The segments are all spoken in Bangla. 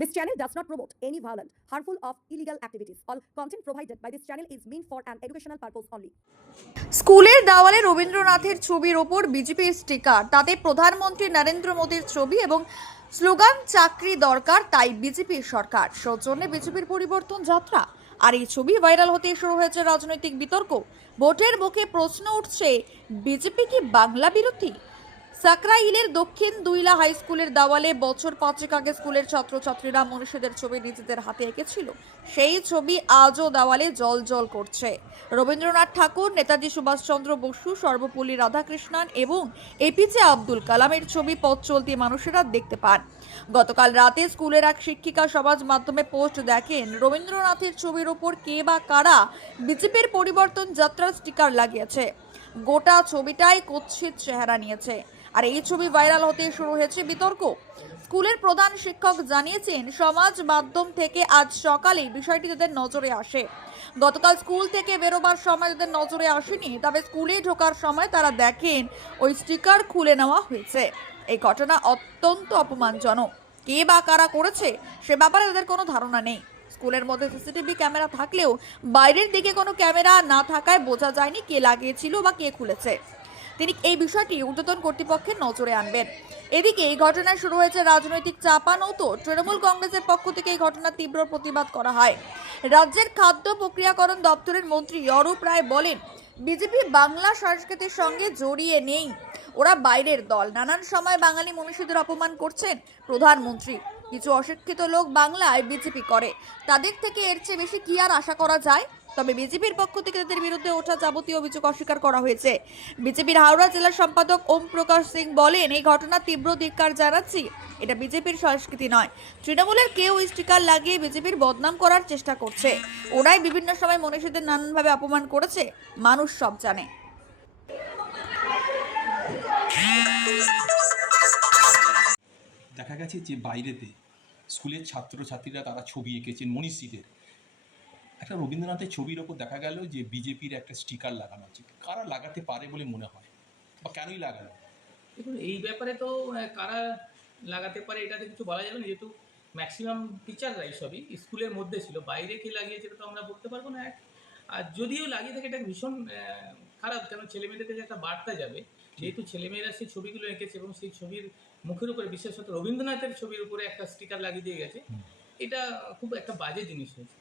This channel does not promote any violent, harmful, or illegal activities. All content provided by this channel is meant for an educational purpose only. স্কুলের দেওয়ালে রবীন্দ্রনাথের ছবির ওপর বিজেপির স্টিকার, তাতে প্রধানমন্ত্রী নরেন্দ্র মোদীর ছবি এবং স্লোগান চাকরি দরকার তাই বিজেপির সরকার। সৌজন্যে বিজেপির পরিবর্তন যাত্রা। আর এই ছবি ভাইরাল হতে শুরু হয়েছে রাজনৈতিক বিতর্ক। ভোটের মুখে প্রশ্ন উঠছে, বিজেপি কি বাংলা বিরোধী? সাকরাইলের দক্ষিণ দুইলা হাই স্কুলের দেওয়ালে বছর 5 আগে স্কুলের ছাত্রছাত্রীরা মনীষীদের ছবি নিজেদের হাতে এঁকেছিল। সেই ছবি আজও দেওয়ালে জ্বলজ্বল করছে। রবীন্দ্রনাথ ঠাকুর, নেতাজি সুভাষচন্দ্র বসু, সর্বপল্লী রাধাকৃষ্ণন এবং এপিজে আব্দুল কালামের ছবি পথ চলতি মানুষেরা দেখতে পান। গতকাল রাতে স্কুলের এক শিক্ষিকা সমাজ মাধ্যমে পোস্ট দেখেন, রবীন্দ্রনাথের ছবির ওপর কে বা কারা বিজেপির পরিবর্তন যাত্রার স্টিকার লাগিয়েছে। গোটা ছবিটাই কুৎসিত চেহারা নিয়েছে। আর এই ছবি ভাইরাল হতে শুরু হয়েছে বিতর্ক। স্কুলের প্রধান শিক্ষক জানিয়েছেন, সমাজ মাধ্যম থেকে আজ সকালে বিষয়টি তাদের নজরে আসে। গতকাল স্কুল থেকে বেরোবার সময় তাদের নজরে আসেনি, তবে স্কুলে ঢোকার সময় তারা দেখেন ওই স্টিকার খুলে নেওয়া হয়েছে। এই ঘটনা অত্যন্ত অপমানজনক। কে বা কারা করেছে সে ব্যাপারে তাদের কোনো ধারণা নেই। স্কুলের মধ্যে সিসিটিভি ক্যামেরা থাকলেও বাইরের দিকে কোনো ক্যামেরা না থাকায় বোঝা যায়নি কে লাগিয়েছিল বা কে খুলেছে। তিনি এই বিষয়টি ঊর্ধ্বতন কর্তৃপক্ষের নজরে আনবেন। এদিকে এই ঘটনায় শুরু হয়েছে রাজনৈতিক চাপানউতো। তৃণমূল কংগ্রেসের পক্ষ থেকে এই ঘটনার তীব্র প্রতিবাদ করা হয়। রাজ্যের খাদ্য প্রক্রিয়াকরণ দপ্তরের মন্ত্রী অরূপ রায় বলেন, বিজেপি বাংলা সংস্কৃতির সঙ্গে জড়িয়ে নেই, ওরা বাইরের দল। নানান সময় বাঙালি মনীষীদের অপমান করছেন প্রধানমন্ত্রী। কিছু অশিক্ষিত লোক বাংলায় বিজেপি করে, তাদের থেকে এর চেয়ে বেশি কি আর আশা করা যায়? তবে বিজেপির পক্ষ থেকে তাদের বিরুদ্ধে ওঠা যাবতীয় অভিযোগ অস্বীকার করা হয়েছে। বিজেপির হাওড়া জেলা সম্পাদক ওম প্রকাশ সিং বলেন, এই ঘটনার তীব্র ধিক্কার জানাচ্ছি। এটা বিজেপির সংস্কৃতি নয়। তৃণমূলের কেউ স্টিকার লাগিয়ে বিজেপির বদনাম করার চেষ্টা করছে। ওরাই বিভিন্ন সময় মনীষীদের নানানভাবে অপমান করেছে, মানুষ সব জানে। দেখা গেছে যে বাইরেতে স্কুলের ছাত্রছাত্রীরা তারা ছবি এঁকেছেন মনীষীদের। একটা রবীন্দ্রনাথের ছবির ওপর দেখা গেল যে বিজেপির একটা স্টিকার লাগানো আছে। কারা লাগাতে পারে বলে মনে হয় বা কেনই লাগালো? দেখুন, এই ব্যাপারে তো কারা লাগাতে পারে এটাতে কিছু বলা যাবে না, যেহেতু ম্যাক্সিমাম টিচাররা সবই স্কুলের মধ্যে ছিল। বাইরে কে লাগিয়েছে এটা তো আমরা বলতে পারবো না। আর যদিও লাগিয়ে থাকে এটা ভীষণ খারাপ, কেন ছেলেমেয়েদের কাছে একটা বার্তা যাবে, যেহেতু ছেলেমেয়েরা সেই ছবিগুলো এঁকেছে এবং সেই ছবির মুখের উপরে বিশেষত রবীন্দ্রনাথের ছবির উপরে একটা স্টিকার লাগিয়ে দিয়ে গেছে। এটা খুব একটা বাজে জিনিস হয়েছে,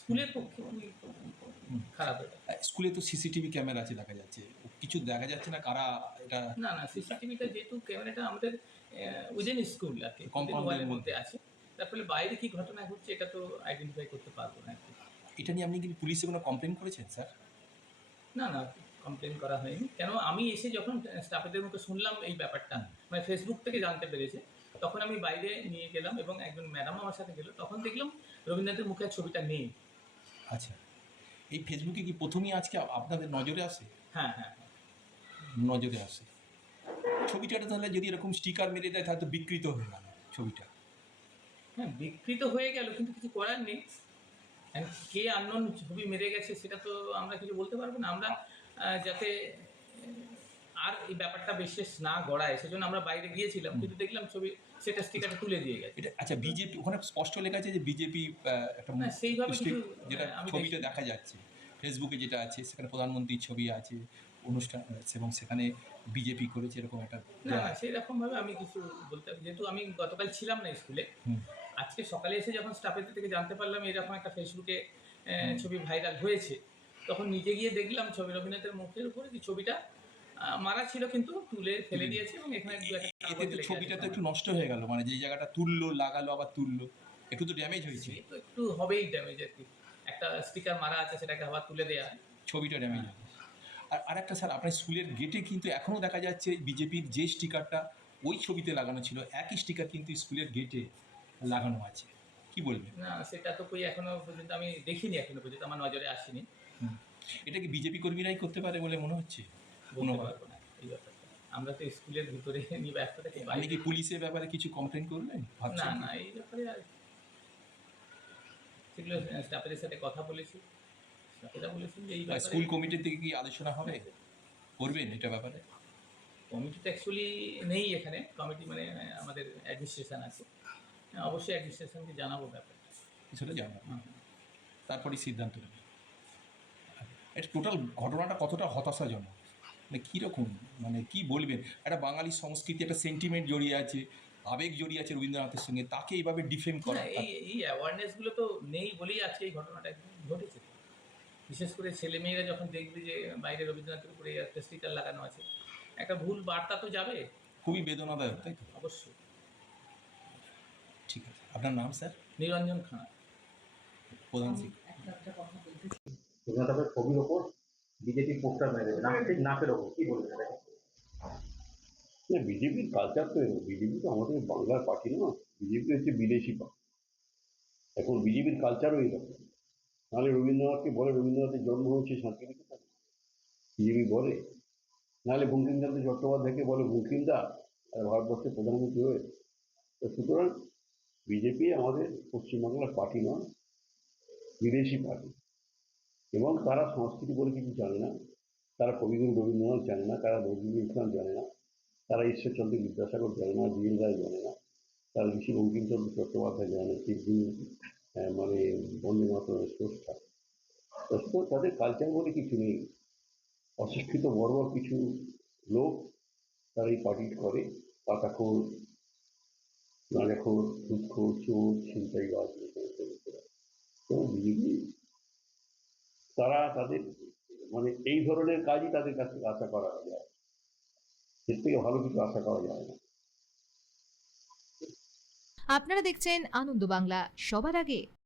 স্কুলের পক্ষে খারাপ। এটা স্কুলে তো সিসিটিভি ক্যামেরা আছে, দেখা যাচ্ছে কিছু দেখা যাচ্ছে না কারা এটা? না না, সিসিটিভিটা যেহেতু ক্যামেরাটা আমাদের উইদিন স্কুল আর কি, কম্পাউন্ডের মধ্যে আছে, তার ফলে বাইরে কি ঘটনা ঘটছে এটা তো আইডেন্টিফাই করতে পারবো না। এটা নিয়ে আপনি কি পুলিশে কোনো কমপ্লেন করেছেন স্যার? না না, কমপ্লেন করা হয়নি। কেন, আমি এসে যখন স্টাফেদের মুখে শুনলাম এই ব্যাপারটা, মানে ফেসবুক থেকে জানতে পেরেছে, তখন আমি বাইরে নিয়ে গেলাম এবং একজন ম্যাডাম আমার সাথে গেল, তখন দেখলাম রবীন্দ্রনাথের মুখে আর ছবিটা নেই। আচ্ছা, এই ফেসবুকে কি প্রথমেই আজকে আপনাদের নজরে আসে? হ্যাঁ হ্যাঁ, নজরে আসে ছবিটাটা, তাহলে যদি এরকম স্টিকার মেরে দেয় তাহলে তো বিকৃত হয়ে গেল ছবিটা। হ্যাঁ বিকৃত হয়ে গেল, কিন্তু কিছু করার নেই। কে আননোন ছবি মেরে গেছে সেটা তো আমরা কিছু বলতে পারবো না। আমরা যাতে আর এই ব্যাপারটা বিশেষ না গড়ায় সেজন্য আমরা বাইরে গিয়েছিলাম, কিন্তু দেখলাম ছবি সেটা স্টিকারটা তুলে দিয়ে গেছে। এটা আচ্ছা, বিজেপি ওখানে স্পষ্ট লেখা আছে যে বিজেপি একটা না, সেইভাবে stick, কিছু যেটা আমি ছবিটা দেখিনি। দেখা যাচ্ছে ফেসবুকে যেটা আছে, সেখানে প্রধানমন্ত্রীর ছবি আছে, অনুষ্ঠান আছে এবং সেখানে বিজেপি করেছে এরকম একটা। না না, সেইরকম ভাবে আমি কিছু বলতে, যেহেতু আমি গতকাল ছিলাম না স্কুলে, আজকে সকালে এসে যখন স্টাফের থেকে জানতে পারলাম এরকম একটা ফেসবুকে ছবি ভাইরাল হয়েছে, তখন নিজে গিয়ে দেখলাম ছবি রবীন্দ্রনাথের মুখের উপরে যে ছবিটা মারা ছিল কিন্তু তুলে ফেলে দিয়েছে, এবং এখানে এতে তো ছবিটা তো একটু নষ্ট হয়ে গেল, মানে যে জায়গাটা তুললো লাগালো আবার তুললো, একটু তো ড্যামেজ হয়েছে। তো একটু হবেই ড্যামেজ আর কি, একটা স্টিকার মারা আছে সেটাকে আবার তুলে দেয়া, ছবিটা ড্যামেজ হবে। আর আরেকটা স্যার, আপনার স্কুলের গেটে কিন্তু এখনও দেখা যাচ্ছে বিজেপির যে স্টিকারটা ওই ছবিতে লাগানো ছিল, একই স্টিকার কিন্তু স্কুলের গেটে লাগানো আছে, কি বলবেন? না সেটা তো কই এখনো পর্যন্ত আমি দেখিনি, এখনো পর্যন্ত আমার নজরে আসেনি। এটা কি বিজেপি কর্মীরাই করতে পারে বলে মনে হচ্ছে? বলতে পারবো না এই ব্যাপারটা, আমরা তো স্কুলের ভিতরে নিয়ে ব্যস্ত থাকি। আপনি কি পুলিশের ব্যাপারে কিছু কমপ্লেন করবেন না ভাবছেন? না, এই ব্যাপারে আর সেগুলো স্টাফের সাথে কথা বলেছি, স্টাফেরা বলেছেন যে এই ব্যাপারে স্কুল কমিটির থেকে কি আলোচনা হবে, করবেন এটা ব্যাপারে? কমিটি তো অ্যাকচুয়ালি নেই এখানে, কমিটি মানে আমাদের অ্যাডমিনিস্ট্রেশন আছে, অবশ্যই অ্যাডমিনিস্ট্রেশনকে জানাবো ব্যাপারটা। সেটা জানাবো, হুম। তারপরেই সিদ্ধান্ত নেবে। এটা টোটাল ঘটনাটা কতটা হতাশাজনক, মানে কীরকম, মানে কি বলবেন? একটা বাঙালি সংস্কৃতি, একটা সেন্টিমেন্ট জড়িয়ে আছে, আবেগ জড়িয়ে আছে রবীন্দ্রনাথের সঙ্গে, তাকে এইভাবে ডিফেম না, করা। এই অ্যাওয়ারনেসগুলো তো নেই বলেই আজকে এই ঘটনাটা একদম ঘটেছে। বিশেষ করে ছেলেমেয়েরা যখন দেখবে যে বাইরে রবীন্দ্রনাথের উপরে একটা স্টিকার লাগানো আছে, একটা ভুল বার্তা তো যাবে। খুবই বেদনাদায়ক, তাই তো? অবশ্যই। ঠিক আছে, আপনার নাম স্যার? নিরঞ্জন খাঁ। প্রধান শিক্ষক। রবীন্দ্রনাথের ছবির ওপর বিজেপি পোস্টার মেরে দেবে, নাকের ওপর, কি বলবেন এটা? না, বিজেপির কালচার তো এরকম। বিজেপি তো আমাদের বাংলার পার্টি না, বিজেপি হচ্ছে বিদেশি পার্টি। এখন বিজেপির কালচারও এরকম। নাহলে রবীন্দ্রনাথকে বলে রবীন্দ্রনাথের জন্ম হয়েছে শান্তিনিকেতনে, বিজেপি বলে? নাহলে বঙ্কিমচন্দ্র চট্টোপাধ্যায়কে বলে বঙ্কিমদা, আর ভারতবর্ষের প্রধানমন্ত্রী হয়ে। তো সুতরাং বিজেপি আমাদের পশ্চিমবাংলার পার্টি নয়, বিদেশি পার্টি। এবং তারা সংস্কৃতি বলে কিছু জানে না, তারা কবিগুরু রবীন্দ্রনাথ জানে না, তারা নজরুল ইসলাম জানে না, তারা ঈশ্বরচন্দ্র বিদ্যাসাগর জানে না, বি এন রায় জানে না, তারা ঋষি বঙ্কিমচন্দ্র চট্টোপাধ্যায় জানে না, তিনি মানে বন্দে মাতরমের স্রষ্টা। তো তাদের কালচার বলে কিছু নেই। অশিক্ষিত বর্বর কিছু লোক তারা এই পার্টি করে, পাতাখোর, গাঁজাখোর, সুদখোর, চোর, ছিনতাইবাজ, এই সমস্ত লোকেরা। তো বিজেপি তারা তাদের মানে এই ধরনের কাজই তাদের কাছ থেকে আশা করা যায়, এর থেকে ভালো কিছু আশা করা যায় না। আপনারা দেখছেন আনন্দ বাংলা, সবার আগে